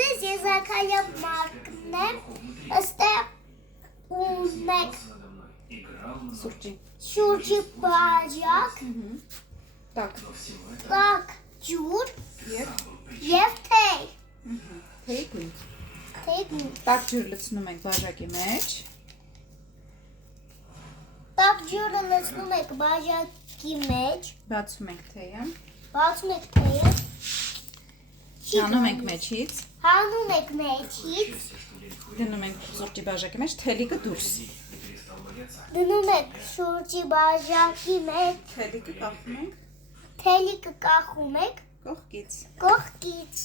ձեզ եզակայա մարկն է, ըստեղ ունեք շուրջի բաժակ, տաք ջուր և թեյ։ Թեյ գույն։ Թեյ գույն։ Տաք ջուր լցնում ենք բաժակի մեջ։ Տաք ջուրը լցնում եք բաժակի մեջ, Բացում ենք թեյը։ բացում եք թեյը, Հանում ենք մեջից։ հանում եք մեջից, Դնում ենք սուրճի բաժակի մեջ, թելիկը դուրս։ դնում եք շուրջի բաժակի մեջ, Թելիկը կախում ենք թելիկը կախում եք կողքից,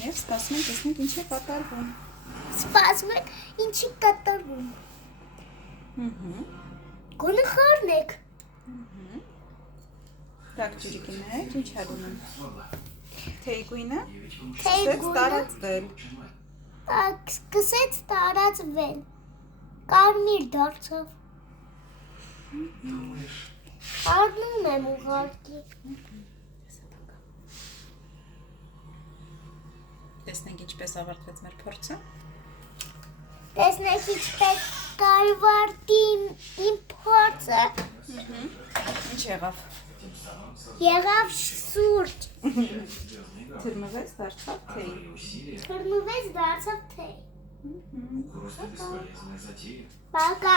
և սպասում ենք տեսնենք ինչ է կատարվում։ սպասում եք ինչի կատարվում, գոնե խառնեք, Տաք ջրիկի մեջ ինչ հալում եմ։ Թեյ գույնը թեյ սկսեց գույնը տարածվել։ սկսեց տարածվել, կարմիր դարձավ, խառնում եմ ուղղակի, Տեսնենք ինչպես ավարտվեց մեր փորձը։ տեսնեք ինչպես կարվարտի իմ փորձը, Ինչ եղավ։ եղավ սուրճ, Թրմվեց, դարձավ թեյ։ թռնվեց դարձավ թեյ, բակա,